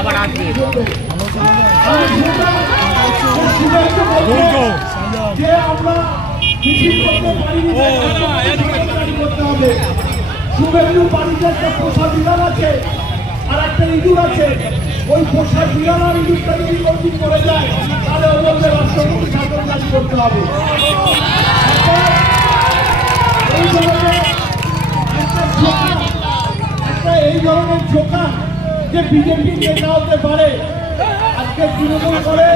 আবার আসবে যে আমরা মিছিল করতে পারিনি করতে হবে। শুভেন্দু বাড়িতে একটা পোষা বিড়াল আছে আর একটা ইঁদুর আছে, ওই পোষা বিড়াল আর ইঁদুরটা যদি কোনদিন করে যায় তাহলে ওদের রাষ্ট্রপতি শাসন জারি করতে হবে। এই ধরনের ঝোঁকা যে বিজেপি নেতা হতে পারে, আজকে তৃণমূল করে